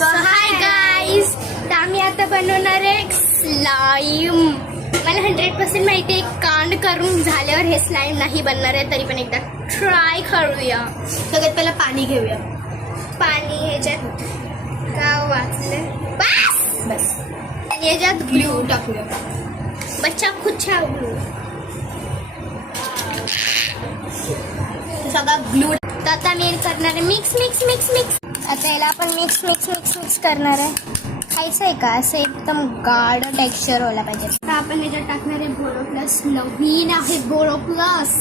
Hi guys, तर आम्ही आता बनवणार आहे स्लाईम. मला 100% माहिती आहे कांड करून झाल्यावर हे स्लाईम नाही बनणार आहे, तरी पण एकदा ट्राय करूया. सगळ्यात पहिला पाणी घेऊया. पाणी ह्याच्यात गाव वाचले बस बस ह्याच्यात ग्लू टाकूया. बच्चा खुच्छा ग्लू. सगळा ग्लू तर आता मी करणार आहे मिक्स मिक्स मिक्स मिक्स. आता याला आपण मिक्स मिक्स मिक्स मिक्स करणार आहे. खायचं आहे का असं एकदम गाढ टेक्स्चर व्हायला पाहिजे. आता आपण याच्यात टाकणार आहे बोरो प्लस. नवीन आहे बोरो प्लस.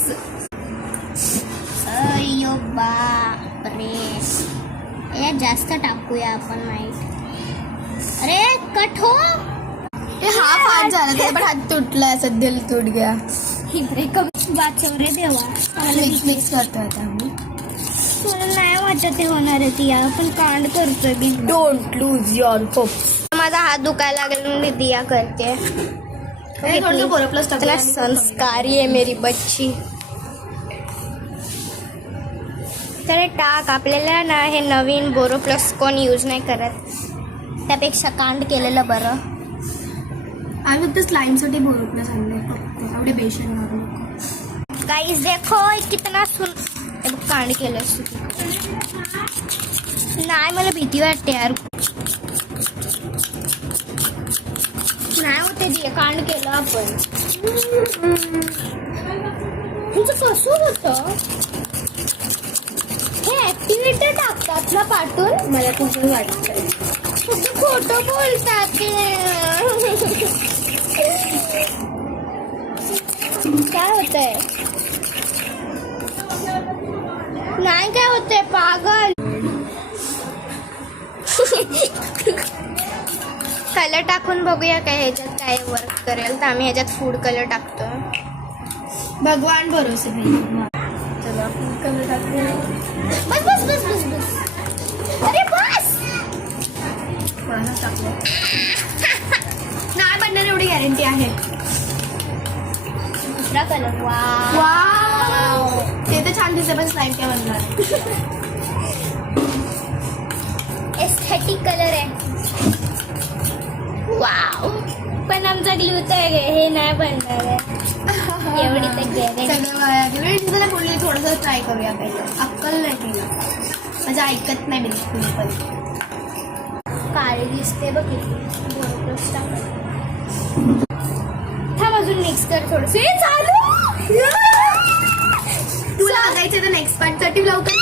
अयो बापरे, यात जास्त टाकूया आपण. माहीत अरे कट हो. ते हात झाला ते पण हात तुटला, असं दिल तुट गया. हिंद्रे कमी वाचव रे देवा. मिक्स मिक्स करतोय आता आम्ही. मला नाही वाटत ते होणार आहे ती. आपण कांड करतोय बी. Don't lose your hope. माझा हात दुखायला लागला म्हणून मी दिया करते. थोडंसं बोरो प्लस चला, टाकूया. संस्कारी आहे मेरी बच्ची. तर टाक. आपल्याला ना हे नवीन बोरो प्लस कोण यूज नाही करत, त्यापेक्षा कांड केलेलं बरं. आम्ही फक्त स्लाईमसाठी बोरो प्लस आणलंय फक्त. एवढे बेसन मारू. गाइस देखो कितना कांड केलं. नाही, मला भीती वाटते यार. नाही होते दिया कांड केलं आपण. तुमचं कसं होतं हे ऍक्टिव्हेटर टाकतात ना पाठवून. मला खूप वाटतं खोटं बोलतात ते. काय होतंय? नाही काय होतंय पागल. कलर टाकून बघूया काय ह्याच्यात काय वर्क करेल. तर आम्ही ह्याच्यात फूड कलर टाकतो. भगवान भरोसे भाई. चला फूड कलर टाकूया. बस बस बस बस बस. अरे बस. टाकलं नाही बनणार एवढी गॅरंटी आहे. दुसरा कलर. वाव, ते तर छान दिसते पण स्लाईम काय बनणार. एस्थेटिक कलर आहे. वाव, पण आमचा ग्लू तर हे नाही बनणार आहे. एवढी तर गॅरंटी. सगळं वाया गेलं. तुला बोलली थोडंसं ट्राय करूया पहिलं. अक्कल नाही केलं, म्हणजे ऐकत नाही बिलकुल पण. काळी दिसते बघ किती. थांब अजून मिक्स कर थोडंसं. तुला बघायचं तर नेक्स्ट पार्टसाठी लवकर